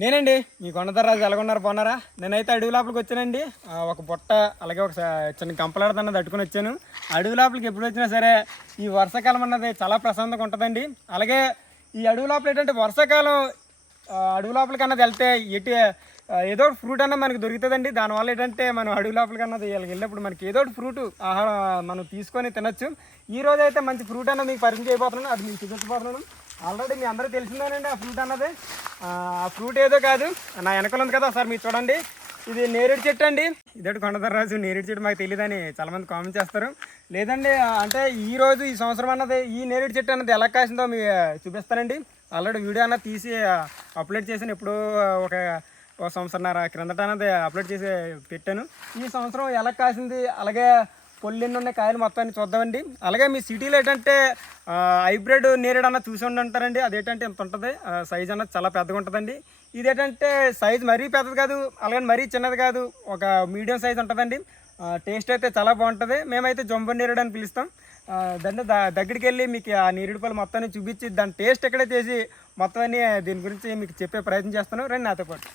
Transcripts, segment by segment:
నేనండి మీ కొండతర్రాజు ఎలాగొన్నారు బాగున్నారా? నేనైతే అడవి లోపలికి వచ్చానండి. ఒక బుట్ట అలాగే ఒక చిన్న గంపలాడుతున్నది తట్టుకుని వచ్చాను. అడవి లోపలికి ఎప్పుడు వచ్చినా సరే ఈ వర్షాకాలం అన్నది చాలా ప్రశాంతంగా ఉంటుందండి. అలాగే ఈ అడవి లోపల ఏంటంటే వర్షాకాలం అడవి లోపలికి అన్నది వెళ్తే ఏదో ఒకటి ఫ్రూట్ అన్నది మనకి దొరుకుతుందండి. దానివల్ల ఏంటంటే మనం అడవి లోపలికి అన్నది వెళ్ళినప్పుడు మనకి ఏదో ఒకటి ఫ్రూట్ ఆహారం మనం తీసుకొని తినొచ్చు. ఈ రోజు అయితే మంచి ఫ్రూట్ అన్నది మీకు పరిచయం చేయబోతున్నాను, అది మీకు చూపించబోతున్నాను. ఆల్రెడీ మీ అందరూ తెలిసిందేనండి ఆ ఫ్రూట్ అన్నది. ఆ ఫ్రూట్ ఏదో కాదు, నా వెనకాల ఉంది కదా సార్ మీరు చూడండి, ఇది నేరేడు చెట్టు అండి. ఇదొకటి కొండతర్రాజు నేరేడు చెట్టు మాకు తెలియదని చాలామంది కామెంట్ చేస్తారు. లేదండి అంటే ఈ సంవత్సరం అన్నది ఈ నేరేడు చెట్టు అన్నది ఎలా కాసిందో మీకు చూపిస్తానండి. ఆల్రెడీ వీడియో అన్నది తీసి అప్లోడ్ చేసాను, ఎప్పుడో ఒక సంవత్సరంన్నర క్రిందట అన్నది అప్లోడ్ చేసి పెట్టాను. ఈ సంవత్సరం ఎలా కాసింది, అలాగే పొల్లు ఎన్ని ఉన్నాయి కాయలు మొత్తాన్ని చూద్దామండి. అలాగే మీ సిటీలో ఏంటంటే హైబ్రిడ్ నేరేడు అన్న చూసి ఉంటారండి. అదేంటంటే ఇంత ఉంటుంది, సైజ్ అన్నది చాలా పెద్దగా ఉంటుందండి. ఇదేంటంటే సైజ్ మరీ పెద్దది కాదు, అలాగే మరీ చిన్నది కాదు, ఒక మీడియం సైజ్ ఉంటుందండి. టేస్ట్ అయితే చాలా బాగుంటుంది. మేమైతే జంబో నేరేడు అని పిలుస్తాం. దాన్ని దగ్గరికి వెళ్ళి మీకు ఆ నేరేడు పళ్ళు మొత్తాన్ని చూపించి దాని టేస్ట్ ఎక్కడే చేసి మొత్తాన్ని దీని గురించి మీకు చెప్పే ప్రయత్నం చేస్తాను, రండి నాతో పాటు.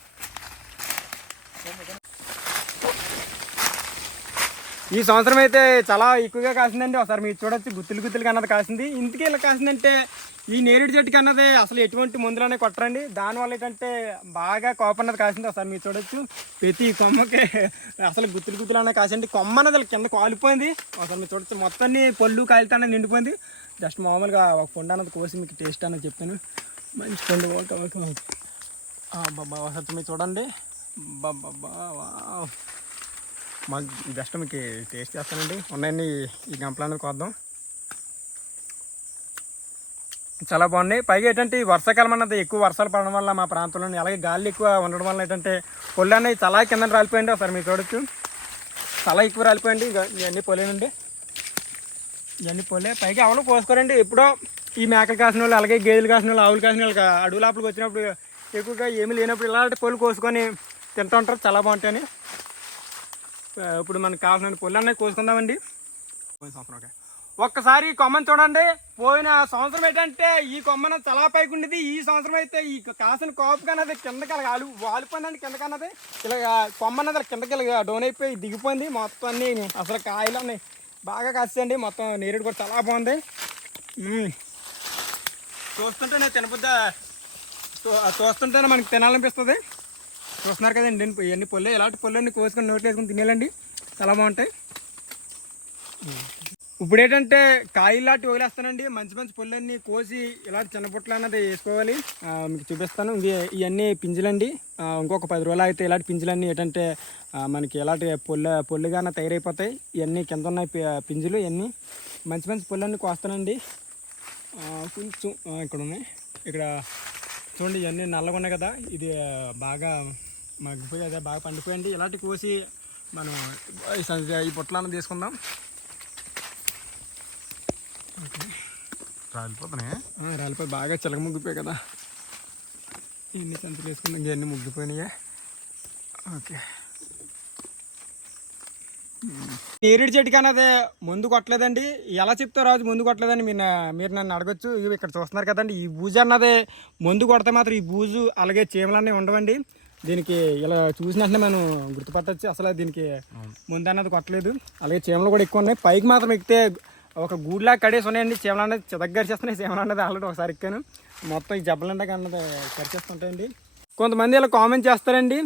ఈ సంవత్సరం అయితే చాలా ఎక్కువగా కాసిందండి. ఒకసారి మీరు చూడొచ్చు, గుత్తులుగా అన్నది కాసింది. ఇంటికి ఇలా కాసిందంటే ఈ నేరేడు చెట్టుకి అన్నది అసలు ఎటువంటి మందులనే కొట్టరండి. దానివల్ల ఏంటంటే బాగా కోప అన్నది కాసింది. ఒకసారి మీరు చూడొచ్చు, ప్రతి కొమ్మకి అసలు గుత్తులు అన్నది కాసింది. కొమ్మ అన్నది కింద కాలిపోయింది. ఒకసారి మీరు చూడొచ్చు, మొత్తాన్ని పళ్ళు కాయలతో అన్నది నిండిపోయింది. జస్ట్ మామూలుగా ఒక పండు అన్నది కోసి మీకు టేస్ట్ అన్నది చెప్తాను. మంచి పండు బాబా, ఒకసారి మీరు చూడండి. బాబా మాకు జస్ట్ మీకు టేస్ట్ చేస్తానండి. ఉన్నాయండి ఈ గంపలు అనేది కోద్దాం. చాలా బాగున్నాయి. పైగా ఏంటంటే ఈ వర్షాకాలం అన్నది ఎక్కువ వర్షాలు పడడం వల్ల మా ప్రాంతంలో, అలాగే గాలి ఎక్కువ ఉండడం వల్ల ఏంటంటే పొల్లు అనేవి చాలా కింద రాలిపోయింది. ఒకసారి మీరు చూడొచ్చు, చాలా ఎక్కువ రాలిపోయింది. ఇవన్నీ పొలేనండి, ఇవన్నీ పొలే. పైగా ఎవరు కోసుకోరండి. ఎప్పుడో ఈ మేకలు కాసిన వాళ్ళు, అలాగే గేదెలు కాసిన వాళ్ళు, ఆవులు కాసిన వాళ్ళు అడవి లోపలికి వచ్చినప్పుడు ఎక్కువగా ఏమీ లేనప్పుడు ఇలాంటి పొలు కోసుకొని తింటూ ఉంటారు, చాలా బాగుంటాయని. ఇప్పుడు మనకు కావాల్సిన పొల్లు అనేది కోసుకుందామండి. పోయిన సంవత్సరం ఒక్కసారి ఈ కొమ్మని చూడండి. పోయిన సంవత్సరం ఏంటంటే ఈ కొమ్మన చాలా పైకి ఉండేది. ఈ సంవత్సరం అయితే ఈ కాసిన కోపు కన్నది కిందకి వాలిపోయిందండి. కిందకన్నది ఇలా కొమ్మన్నది కిందకి ఇలా డౌన్ అయిపోయి దిగిపోయింది. మొత్తం అన్ని అసలు కాయలు అన్నీ బాగా కాస్తాయండి. మొత్తం నేరేడు కూడా చాలా బాగుంది. చూస్తుంటేనే చూస్తుంటేనే మనకి తినాలనిపిస్తుంది. చూస్తున్నారు కదండి, ఇవన్నీ పొల్లు, ఇలాంటి పొల్లన్నీ కోసుకొని నోట్లు వేసుకొని తినేయాలండి, చాలా బాగుంటాయి. ఇప్పుడు ఏంటంటే కాయలు లాంటి వదిలేస్తానండి. మంచి మంచి పొల్లన్నీ కోసి ఇలాంటి చిన్న పుట్టలు అన్నది వేసుకోవాలి. మీకు చూపిస్తాను. ఇవన్నీ పింజులండి. ఇంకొక 10 రోజులు అయితే ఇలాంటి పింజులన్నీ ఏంటంటే మనకి ఎలాంటి పొల్లుగానే తయారైపోతాయి. ఇవన్నీ కింద ఉన్నాయి పింజులు. ఇవన్నీ మంచి మంచి పొల్లన్నీ కోస్తానండి. కొంచెం ఇక్కడ ఉన్నాయి, ఇక్కడ చూడండి, ఇవన్నీ నల్లగా ఉన్నాయి కదా, ఇది బాగా మగ్గిపోయి అదే బాగా పండిపోయండి. ఇలాంటి కోసి మనం ఈ పొట్లాలను తీసుకుందాం. ఓకే, రాలిపోయి బాగా చిలక ముగ్గిపోయాయి కదా, ఇన్ని సంచులు వేసుకుందాం. ఇవన్నీ ముగ్గిపోయినాయి. ఓకే, నేరేడు చెట్టుకి అన్నది ముందు కొట్టలేదండి. ఎలా చెప్తారు రాజు ముందు కొట్టలేదని మీరు నన్ను అడగచ్చు. ఇవి ఇక్కడ చూస్తున్నారు కదండి, ఈ బూజు అన్నది ముందు కొడితే మాత్రం ఈ బూజు అలాగే చీమలు అన్నీ ఉండవండి. దీనికి ఇలా చూసినట్లే మనం గుర్తుపట్టచ్చు, అసలు దీనికి ముందు అన్నది కొట్టలేదు. అలాగే చీమలు కూడా ఎక్కువ ఉన్నాయి. పైకి మాత్రం ఎక్కితే ఒక గూడులా కడేసి ఉన్నాయండి. చీమలు అన్నది చితగ్గరిచేస్తున్నాయి. చీమలు అన్నది ఆల్రెడీ ఒకసారి ఎక్కాను, మొత్తం ఈ జబ్బలంటే అన్నది కరిచేస్తుంటాయండి. కొంతమంది ఇలా కామెంట్ చేస్తారండి,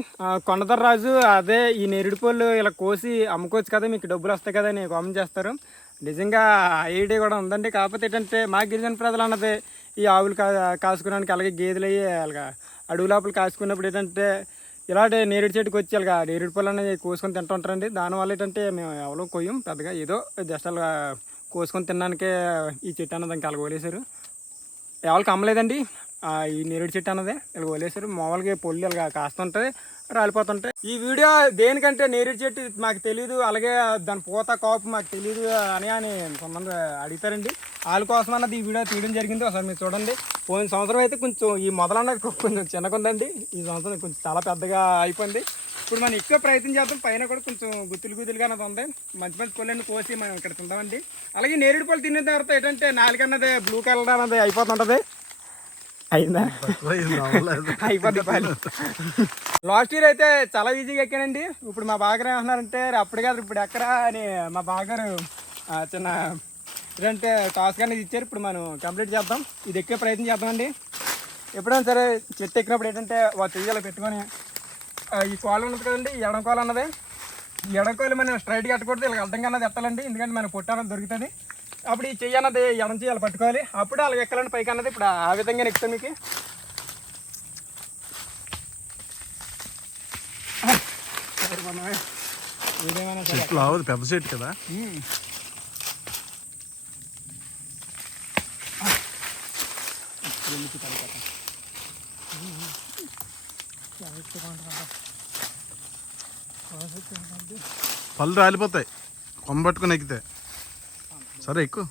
కొండతర్రాజు అదే ఈ నేరేడు పళ్ళు ఇలా కోసి అమ్ముకోవచ్చు కదా, మీకు డబ్బులు వస్తాయి కదా అని కామెంట్ చేస్తారు. నిజంగా ఐడియా కూడా ఉందండి. కాకపోతే ఏంటంటే మా గిరిజన ప్రజలు అన్నది ఈ ఆవులు కాసుకోవడానికి, అలాగే గేదెలు అయ్యి అలాగా అడవి లోపల కాసుకున్నప్పుడు ఏంటంటే ఇలాంటి నేరేడు చెట్టుకు వచ్చి అలాగా నేరేడు పళ్ళు అనేది కోసుకొని తింటూ ఉంటారండి. దానివల్ల ఏంటంటే మేము ఎవరో కొయ్యం పెద్దగా, ఏదో జస్ట్ అలా కోసుకొని తినడానికే ఈ చెట్టు అన్నది ఇంకా అలాగ వదిలేశారు. ఎవరికి అమ్మలేదండి ఈ నేరేడు చెట్టు అన్నది ఇలా వదిలేశారు. మామూలుగా పొల్లు ఇలా కాస్తుంటుంది, రాలిపోతుంటాయి. ఈ వీడియో దేనికంటే నేరేడు చెట్టు మాకు తెలియదు, అలాగే దాని పూత కాపు మాకు తెలియదు అని కొంతమంది అడుగుతారండి. వాళ్ళ కోసం అన్నది ఈ వీడియో తీయడం జరిగింది. ఒకసారి మీరు చూడండి. పోయిన సంవత్సరం అయితే కొంచెం ఈ మొదలన్నది కొంచెం చిన్నగా ఉందండి. ఈ సంవత్సరం కొంచెం చాలా పెద్దగా అయిపోయింది. ఇప్పుడు మనం ఎక్కువ ప్రయత్నం చేద్దాం. పైన కూడా కొంచెం గుత్తులుగా అన్నది ఉంది. మంచి మంచి పళ్ళన్నీ కోసి మనం ఇక్కడ తిందామండి. అలాగే నేరేడు పళ్ళు తిన్న తర్వాత ఏంటంటే నాలుగన్నది బ్లూ కలర్ అన్నది అయిపోతుంటుంది. అయిందా అయిపోద్ది పాలు. లాస్ట్ ఇయర్ అయితే చాలా ఈజీగా ఎక్కానండి. ఇప్పుడు మా బాగారు ఏమంటున్నారంటే అప్పుడు కాదు ఇప్పుడు ఎక్కరా అని మా బాగారు చిన్న ఇదంటే టాస్క్ అనేది ఇచ్చారు. ఇప్పుడు మనం కంప్లీట్ చేద్దాం, ఇది ఎక్కే ప్రయత్నం చేద్దామండి. ఎప్పుడైనా సరే చెట్టు ఎక్కినప్పుడు ఏంటంటే వాళ్ళు చెయ్యాలి పెట్టుకొని ఈ కోల ఉన్నది కదండి, ఈ ఎడం కోల అన్నది, ఈ ఎడం కోలు మనం స్ట్రైట్గా ఎట్టకూడదు, ఇలా అడ్డంగా అన్నది ఎత్తాలండి. ఎందుకంటే మనకు పొట్ట అన్నది దొరుకుతుంది. అప్పుడు ఈ చెయ్యి అన్నది ఎడం చేయాలి పట్టుకోవాలి, అప్పుడు అలా ఎక్కాలండి పైకి అన్నది. ఇప్పుడు ఆ విధంగా ఎక్కుతాం మీకు. ఏదేమైనా పెద్ద చెట్టు కదా, పళ్ళు రాలిపోతాయి కొమ్మ పట్టుకుని ఎక్కితే. సరే ఎక్కువ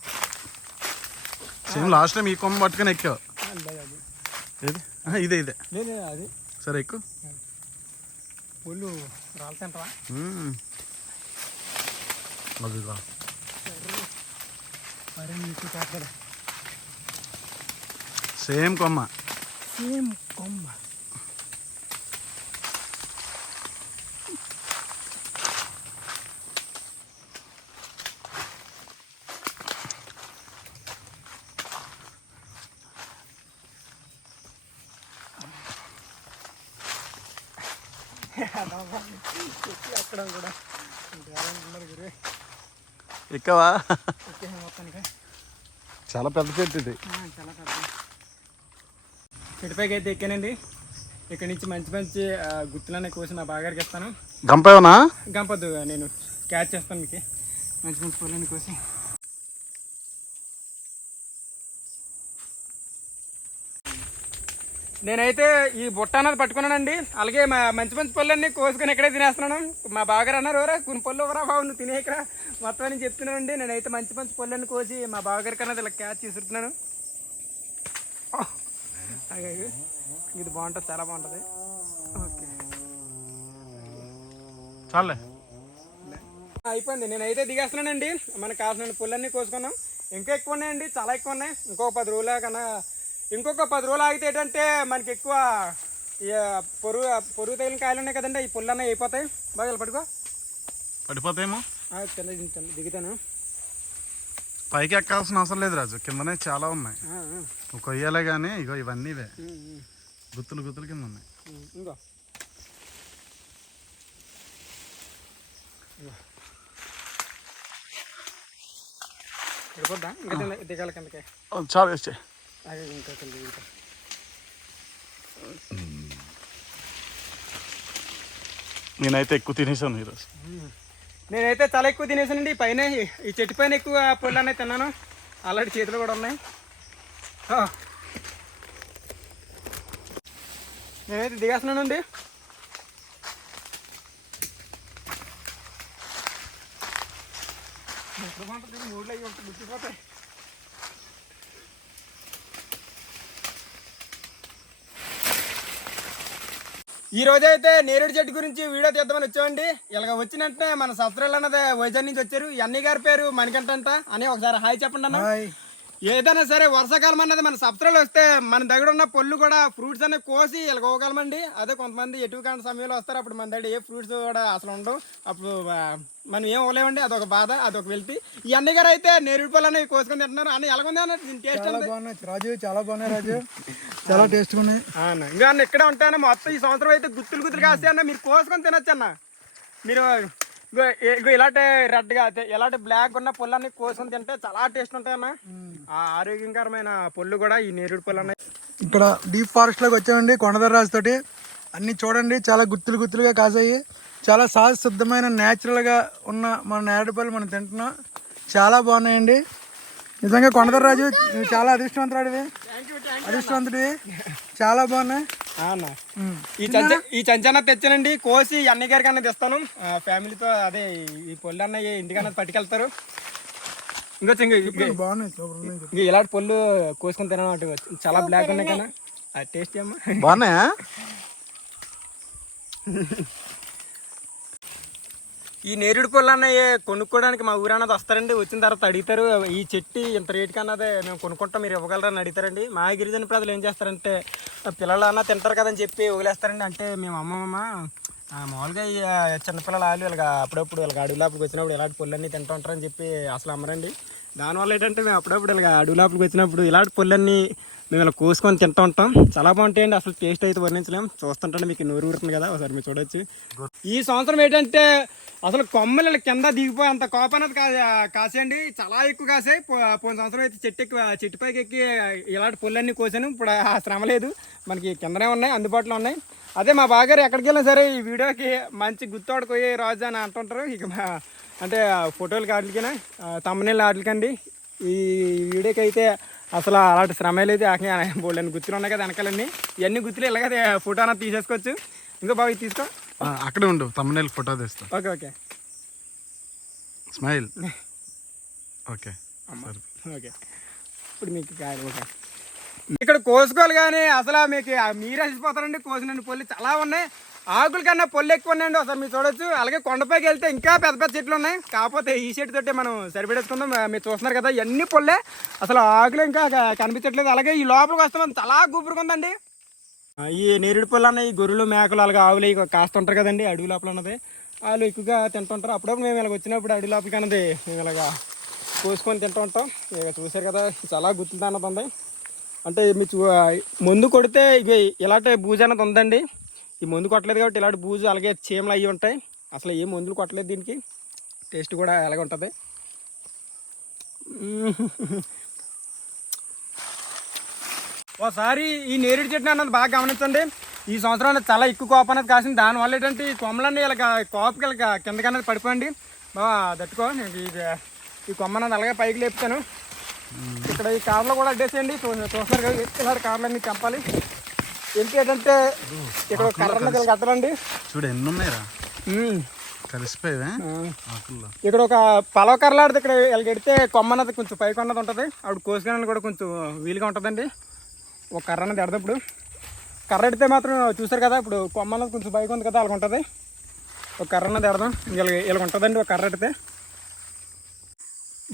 సేమ్ లాస్ట్ టైం ఈ కొమ్మ పట్టుకుని ఎక్కావు. ఇదే ఇదే అది సరే ఎక్కువ పుల్లు రాలుతాంటవా అదిగా సేమ్ కొమ్మ ఎక్కడం కూడా ఎక్కవా? మొత్తానికి చాలా పెద్ద చెట్టు ఇది. చాలా పెద్ద చెట్టుపైకి అయితే ఎక్కానండి. ఇక్కడ నుంచి మంచి మంచి గుత్తులన్నీ కోసి మా బాగారికి ఇస్తాను. గంపేవనా? గంపద్దు, నేను క్యాచ్ చేస్తాను మీకు మంచి మంచి పూలన్నీ కోసి. నేనైతే ఈ బుట్ట అన్నది పట్టుకున్నానండి. అలాగే మా మంచి మంచి పళ్ళన్నీ కోసుకొని ఇక్కడే తినేస్తున్నాను. మా బాగారు అన్నారు ఎవరా కొన్ని పళ్ళు ఎవరా బాబు నువ్వు తినే ఇక్కడ మొత్తం అని చెప్తున్నానండి. నేనైతే మంచి మంచి పళ్ళన్నీ కోసి మా బాగారికి అన్నది ఇలా క్యాచ్ చేస్తున్నాను. ఇది బాగుంటుంది, చాలా బాగుంటుంది. ఓకే చాలే అయిపోయింది. నేనైతే దిగేస్తున్నానండి. మనకు కావాల్సిన పుల్లన్నీ కోసుకున్నాం. ఇంకా ఎక్కువ ఉన్నాయండి, చాలా ఎక్కువ ఉన్నాయి. ఇంకొక 10 రోజుల కన్నా ఇంకొక 10 రోజులు ఆగితే ఏంటంటే మనకి ఎక్కువ పొరుగు తగిలిన కాయలు ఉన్నాయి కదండి, ఈ పుల్లు అన్నీ అయిపోతాయి. బాగా పడుకో పడిపోతాయేమో. దిగుతాను. పైకి ఎక్కాల్సిన అవసరం లేదు రాజు, కిందనే చాలా ఉన్నాయి. నువ్వు కొయ్యాలే కానీ ఇగో ఇవన్నీ ఇవే గుత్తులు గుత్తులు కింద ఉన్నాయి. ఇంకో పడిపోద్దా ఇంకా దిగాల కిందకి చాలా వేస్తే ఇంకా కింద దిగుతా. నేనైతే ఎక్కువ తినేసాను ఈరోజు. నేనైతే చాలా ఎక్కువ తినేసానండి. పైన ఈ చెట్టు పైన ఎక్కువ పళ్ళు అనేది తిన్నాను. అలాంటి చేతులు కూడా ఉన్నాయి. నేనైతే దిగేస్తున్నానండి. మూడులో అవి ఉంటాయి, గుర్తిపోతాయి. ఈ రోజైతే నేరేడు చెట్టు గురించి వీడియో తీద్దామని వచ్చామండి. ఇలాగ వచ్చినట్టే మన సబ్స్క్రైబర్ అన్నది వైజాగ్ నుంచి వచ్చారు. ఈ అన్నయ్య గారి పేరు మణికంఠ అని ఒకసారి హాయ్ చెప్పండి అన్న. ఏదైనా సరే వర్షాకాలం అన్నది మన సబ్స్క్రైబర్ వస్తే మన దగ్గర ఉన్న పళ్ళు కూడా ఫ్రూట్స్ అనేవి కోసి ఇలా పోగలమండి. అదే కొంతమంది ఎటు కాని సమయంలో వస్తారు, అప్పుడు మన దగ్గర ఏ ఫ్రూట్స్ కూడా అసలు ఉండవు, అప్పుడు మనం ఏం అవ్వలేమండి. అదొక బాధ, అదొక వెళ్తే. ఈ అన్నయ్య గారు అయితే నేరేడు పళ్ళు అనేవి కోసుకొని తింటున్నారు. అన్న ఎలాగుంది అన్న టేస్ట్? రాజు చాలా బాగున్నాయి రాజు, చాలా టేస్ట్ ఉన్నాయి అన్న. ఇంకా అన్న ఇక్కడే ఉంటాయన్న మొత్తం. ఈ సంవత్సరం అయితే గుత్తులు గుత్తులు కాస్తాయి అన్న, మీరు కోసుకొని తినొచ్చు అన్న. మీరు ఇలాంటి రెడ్గా ఇలాంటి బ్లాక్ ఉన్న పళ్ళన్నీ కోసుకొని తింటే చాలా టేస్ట్ ఉంటాయన్న. ఆరోగ్యకరమైన పళ్ళు కూడా ఈ నేరేడు పళ్ళు ఉన్నాయి. ఇక్కడ డీప్ ఫారెస్ట్ లోకి వచ్చామండి కొండదర్రాజు తోటి. అన్ని చూడండి చాలా గుత్తులు గుత్తులుగా కాసాయి. చాలా సహజ సిద్ధమైన న్యాచురల్గా ఉన్న మన నేరేడు పళ్ళు మనం తింటున్నాం. చాలా బాగున్నాయండి నిజంగా. కొండదర్రాజు చాలా అదృష్టవంతుడివి, అదృష్టవంతుడివి. చాలా బాగున్నాయి. ఈ చంచన్న తెచ్చానండి, కోసి అన్నయ్య గారికి అన్నది ఇస్తాను. ఫ్యామిలీతో అదే ఈ పళ్ళు అన్నయ్య ఇంటికన్నా పట్టుకెళ్తారు. ఇంకా బాగున్నాయి ఇలాంటి పళ్ళు కోసుకొని తినడం చాలా బ్లాక్ ఉన్నాయి కదా, అది టేస్ట్ అమ్మా బాగున్నాయా? ఈ నేరేడు పళ్ళు అన్నవి కొనుక్కోవడానికి మా ఊరన్నది వస్తారండి. వచ్చిన తర్వాత అడుగుతారు ఈ చెట్టు ఇంత రేటు కన్నదే మేము కొనుక్కుంటాం, మీరు ఇవ్వగలరని అడుగుతారండి. మా గిరిజన ప్రజలు ఏం చేస్తారంటే పిల్లలు అన్న తింటారు కదని చెప్పి వదిలేస్తారండి. అంటే మేము అమ్మమ్మ మామూలుగా ఈ చిన్నపిల్లలు వాళ్ళు ఇలాగ అప్పుడప్పుడు ఇలాగ అడవి లోపలికి వచ్చినప్పుడు ఇలాంటి పళ్ళన్నీ తింటూ ఉంటారని చెప్పి అసలు అమ్మరండి. దానివల్ల ఏంటంటే మేము అప్పుడప్పుడు ఇలాగ అడవి లోపలికి వచ్చినప్పుడు ఇలాంటి పళ్ళన్నీ మేము ఇలా కోసుకొని తింటూ ఉంటాం. చాలా బాగుంటాయండి. అసలు టేస్ట్ అయితే వర్ణించలేం. చూస్తుంటే మీకు నోరు ఊరుతుంది కదా, ఒకసారి మీరు చూడొచ్చు. ఈ సంవత్సరం ఏంటంటే అసలు కొమ్మలు కింద దిగిపోయి అంత కోప అనేది కాసేయండి, చాలా ఎక్కువ కాసాయి. పోయిన సంవత్సరం అయితే చెట్టు పైకి ఎక్కి ఇలాంటి పళ్ళన్నీ కోసాను. ఇప్పుడు ఆ శ్రమ లేదు, మనకి కిందనే ఉన్నాయి, అందుబాటులో ఉన్నాయి. అదే మా బాగారు ఎక్కడికి వెళ్ళినా సరే ఈ వీడియోకి మంచి గుర్తోడుకోయి రాజు అని అంటుంటారు. ఇక అంటే ఫోటోలకి వాటికైనా తమ్మనీళ్ళు వాటికండి. ఈ వీడియోకి అయితే అసలు అలాంటి శ్రమ లేదు. బోల్డని గుర్తులు ఉన్నాయి కదా వెనకాలన్నీ, ఇవన్నీ గుర్తులు ఇలాగ ఫోటో అన్నది తీసేసుకోవచ్చు. ఇంకో బాగా తీసుకో, అక్కడే ఉండు, తమ్మనేలు ఫోటో తీస్తా. Okay okay smile. Okay okay. ఇప్పుడు మీకు ఓకే ఇక్కడ కోసుకోవాలి కానీ అసలు మీకు మీరు అలసిపోతారండి. కోసినండి పళ్ళు చాలా ఉన్నాయి, ఆకుల కన్నా పళ్ళు ఎక్కువ ఉన్నాయండి. ఒకసారి మీరు చూడొచ్చు. అలాగే కొండపైకి వెళ్తే ఇంకా పెద్ద పెద్ద చెట్లు ఉన్నాయి. కాకపోతే ఈ చెట్టు తోటే మనం సరిపెట్టేసుకుందాం. మీరు చూస్తున్నారు కదా ఇవన్నీ పళ్ళే, అసలు ఆకులు ఇంకా కనిపించట్లేదు. అలాగే ఈ లోపలికి వస్తాం చాలా గుబురుగా ఉందండి. ఈ నేరేడు పళ్ళు అన్న ఈ గొర్రెలు మేకలు అలాగే ఆవులు ఇక కాస్తుంటారు కదండి అడవి లోపల ఉన్నది, వాళ్ళు ఎక్కువగా తింటుంటారు. అప్పుడప్పుడు మేము ఇలాగ వచ్చినప్పుడు అడవి లోపలికి అన్నది మేము ఇలాగా కోసుకొని తింటూ ఉంటాం. ఇక చూసారు కదా చాలా గుర్తులు అన్నది ఉంది. అంటే మీరు మందు కొడితే ఇక ఇలాంటి బూజు అన్నది ఉందండి. ఈ మందు కొట్టలేదు కాబట్టి ఇలాంటి బూజు అలాగే చీమలు అవి ఉంటాయి. అసలు ఏ మందులు కొట్టలేదు దీనికి. టేస్ట్ కూడా అలాగే ఉంటుంది. ఒకసారి ఈ నేరేడు చెట్టు అన్నది బాగా గమనించండి. ఈ సంవత్సరం చాలా ఎక్కువ కోపం అనేది కాసింది. దానివల్ల ఏంటంటే ఈ కొమ్మలన్నీ ఇలా కోపకి ఇలా కిందకన్నది పడిపోయింది. బాగా దట్టుకో ఈ కొమ్మ అన్నది అలాగే పైకి లేపుతాను. ఇక్కడ ఈ కార్లో కూడా అడ్డేసేయండి. చూస్తున్నారు కదా ఇలాంటి కార్లన్నీ చంపాలి. ఏంటంటే ఇక్కడ కర్రలు కట్టరండి. చూడు ఎన్ని ఉన్నాయిరా కలిసిపోయావే. ఇక్కడ ఒక పలవ కర్రలాడితే ఇక్కడ ఇలా కడితే కొమ్మ అన్నది కొంచెం పైకి ఉన్నది ఉంటుంది. అప్పుడు కోసుకొని కూడా కొంచెం వీలుగా ఉంటుందండి. ఒక కర్ర అన్నది ఎడదప్పుడు కర్ర ఎడితే మాత్రం చూసారు కదా ఇప్పుడు కొమ్మ అన్నది కొంచెం పైకి ఉంది కదా అలాగ ఉంటుంది. ఒక కర్ర అన్నది ఎడదాం ఇలా ఉంటుందండి. ఒక కర్ర ఎడితే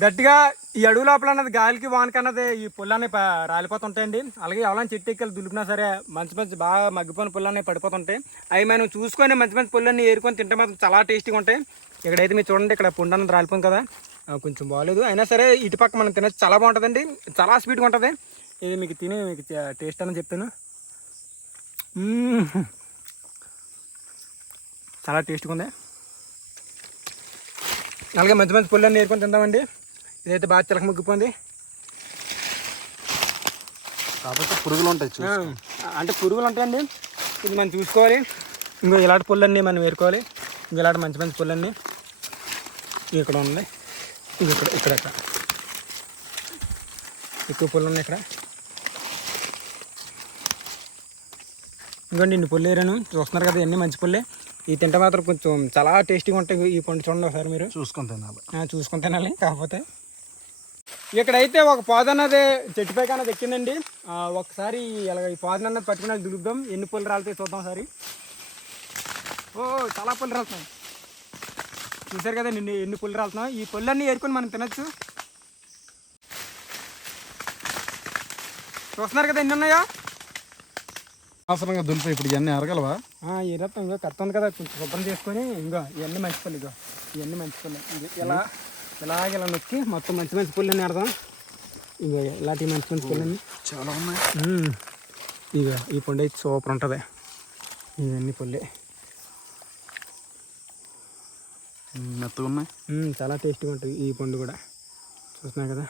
గట్టిగా ఈ అడుగు లోపల అన్నది గాలికి వానకి అన్నది ఈ పుల్లన్నీ రాలిపోతుంటాయండి. అలాగే ఎవరైనా చెట్టు ఎక్కలు దులిపినా సరే మంచి మంచి బాగా మగ్గిపోయిన పుల్లన్నీ పడిపోతుంటాయి. అవి మనం చూసుకొని మంచి మంచి పుల్లన్నీ ఏరుకొని తింటే మాత్రం చాలా టేస్టీగా ఉంటాయి. ఇక్కడైతే మీరు చూడండి ఇక్కడ పుండు అన్నది రాలిపోయింది కదా, కొంచెం బాగాలేదు. అయినా సరే ఇటు పక్క మనం తినచ్చు, చాలా బాగుంటుందండి, చాలా స్వీట్గా ఉంటుంది. ఇది మీకు తిని మీకు టేస్ట్ అని చెప్తాను. చాలా టేస్ట్గా ఉంది. అలాగే మంచి మంచి పుల్లన్నీ ఏరుకొని తిందామండి. ఇదైతే బాగా చిలక ముగ్గిపోయింది. కాకపోతే పురుగులు ఉంటాయి, అంటే పురుగులు ఉంటాయండి. ఇది మనం చూసుకోవాలి. ఇంకో ఇలాంటి పుల్లన్నీ మనం ఏరుకోవాలి. ఇంక ఇలాంటి మంచి మంచి పుల్లన్నీ ఇక్కడ ఉన్నాయి. ఇక్కడ ఎక్కువ పుల్లు ఉన్నాయి. ఇక్కడ ఇంకోండి ఇన్ని పుల్లు ఏరాను, చూస్తున్నారు కదా ఇవన్నీ మంచి పుల్లే. ఈ తింటే మాత్రం కొంచెం చాలా టేస్టీగా ఉంటాయి. ఈ పండు చూడండి ఒకసారి మీరు చూసుకొని తినాలి. కాకపోతే ఇక్కడైతే ఒక పాదు అన్నది చెట్టుపైకి అన్నది ఎక్కిందండి. ఒకసారి ఇలాగ ఈ పాదుని అన్నది పట్టుకుని దులుపుదాం. ఎన్ని పుల్లు రాలితే చూద్దాం ఒకసారి. ఓ చాలా పుల్లు రాలుతున్నాయి. చూసారు కదా ఎన్ని పుల్లు రాలుతున్నాయి. ఈ పుల్లన్నీ ఏరుకొని మనం తినచ్చు. చూస్తున్నారు కదా ఎన్ని ఉన్నాయో. అవసరంగా దులిపి ఇప్పుడు ఇవన్నీ అరగలవా? ఏరత్తం ఇంకో కత్త ఉంది కదా, కొంచెం శుభ్రం చేసుకొని ఇంకో ఇవన్నీ మంచి పళ్ళు. ఇవన్నీ మంచి పళ్ళు ఇలాగ నొక్కి మొత్తం మంచి మంచి పుల్లన్నీ ఆడదాం. ఇంకో ఇలాంటి మంచి మంచి పుల్లన్నీ చాలా ఉన్నాయి. ఇక ఈ పండు అయితే సూపర్ ఉంటుంది. ఇవన్నీ పుల్లే మెత్తగా ఉన్నాయి, చాలా టేస్టీగా ఉంటుంది. ఈ పండు కూడా చూస్తున్నా కదా.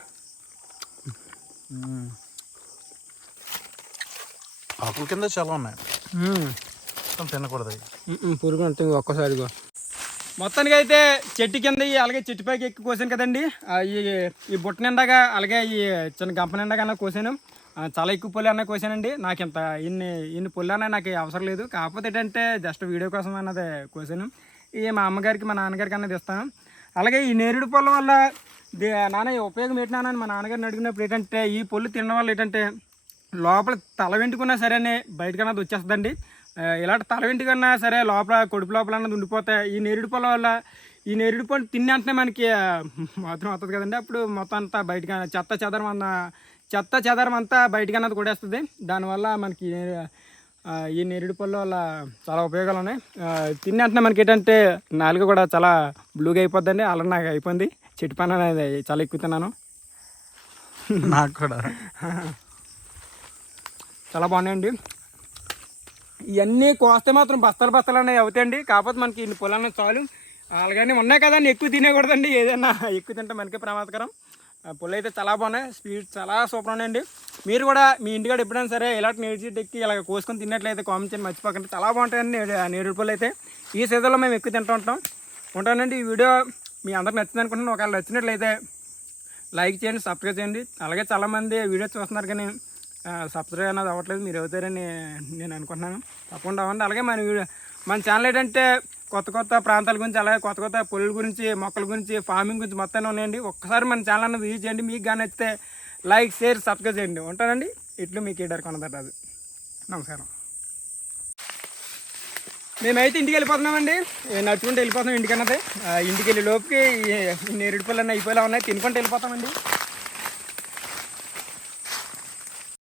ఆకుల కింద చాలా ఉన్నాయి, తినకూడదు పురుగు ఉంటుంది. ఒక్కసారిగా మొత్తానికి అయితే చెట్టు కింద అలాగే చెట్టు పైకి ఎక్కి కోసాను కదండి. ఈ బుట్ట నిండాగా అలాగే ఈ చిన్న గంప నిండాగా కోసాను. చాలా ఎక్కువ పుల్లు అన్న కోసానండి. నాకు ఇంత ఇన్ని పుల్లు అన్న నాకు అవసరం లేదు. కాకపోతే ఏంటంటే జస్ట్ వీడియో కోసం అన్నది కోసాను. ఈ మా అమ్మగారికి మా నాన్నగారికి అన్నది ఇస్తాను. అలాగే ఈ నేరేడు పళ్ళ వల్ల నాన్న ఉపయోగం ఏంటన్నానని మా నాన్నగారిని అడిగినప్పుడు ఏంటంటే ఈ పళ్ళు తినడం వల్ల ఏంటంటే లోపల తల వెంటుకున్నా సరే బయటకు అన్నది వచ్చేస్తుందండి. ఇలాంటి తల వెంటికన్నా సరే లోపల కడుపు లోపల అన్నది ఉండిపోతాయి. ఈ నేరేడు పళ్ళ వల్ల ఈ నేరేడు పళ్ళు తిని అంటే మనకి మాత్రం వస్తుంది కదండి. అప్పుడు మొత్తం అంతా బయటకు చెత్త చెదరం అంతా బయటకు అన్నది కొడేస్తుంది. దానివల్ల మనకి ఈ నేరేడు పళ్ళ వల్ల చాలా ఉపయోగాలు ఉన్నాయి. తిని అంటే మనకి ఏంటంటే నాలుక కూడా చాలా బ్లూగా అయిపోద్దండి. అలా నాకు అయిపోయింది. చెట్టు పని అనేది చాలా ఎక్కువ తిన్నాను. నాకు కూడా చాలా బాగున్నాయండి. ఇవన్నీ కోస్తే మాత్రం బస్తాలు బస్తాలు అనేవి అవుతాయండి. కాకపోతే మనకి ఇన్ని పొలాలు చాలు. అలాగని ఉన్నాయి కదండి, ఎక్కువ తినేకూడదండి. ఏదైనా ఎక్కువ తింటే మనకే ప్రమాదకరం. పొలం అయితే చాలా బాగున్నాయి, స్పీడ్ చాలా సూపర్ ఉన్నాయండి. మీరు కూడా మీ ఇంటికాడ ఎప్పుడైనా సరే ఇలాంటి నేరేడు చెట్టు ఎక్కి ఇలా కోసుకొని తిన్నట్లయితే కామెంట్ చేయండి మర్చిపోకండి. చాలా బాగుంటాయండి నేరేడు పళ్ళు అయితే. ఈ సీజన్లో మేము ఎక్కువ తింటూ ఉంటానండి. ఈ వీడియో మీ అందరికి నచ్చింది అనుకుంటున్నాను. ఒకవేళ నచ్చినట్లయితే లైక్ చేయండి, సబ్స్క్రైబ్ చేయండి. అలాగే చాలామంది వీడియో చూస్తున్నారు కానీ సబ్స్క్రైబ్ అనేది అవ్వట్లేదు. మీరు అవుతారని నేను అనుకుంటున్నాను. తప్పకుండా అవ్వండి. అలాగే మన ఛానల్ ఏంటంటే కొత్త కొత్త ప్రాంతాల గురించి, అలాగే కొత్త కొత్త పొలాల గురించి, మొక్కల గురించి, ఫార్మింగ్ గురించి మొత్తం ఉన్నాయండి. ఒక్కసారి మన ఛానల్ అనేది విజిట్ చేయండి. మీకు కానీ నచ్చితే లైక్, షేర్, సబ్స్క్రైబ్ చేయండి. ఉంటానండి. ఇట్లు మీ కేడార్ కొనదరాజు. నమస్కారం. మేమైతే ఇంటికి వెళ్ళిపోతున్నామండి. నడుచుకుంటూ వెళ్ళిపోతున్నాం ఇంటికన్నది. ఇంటికి వెళ్ళే లోపుకి ఈ నేరేడు పళ్ళు అన్నీ అయిపోయేలా ఉన్నాయి. తినుకుంటూ వెళ్ళిపోతామండి.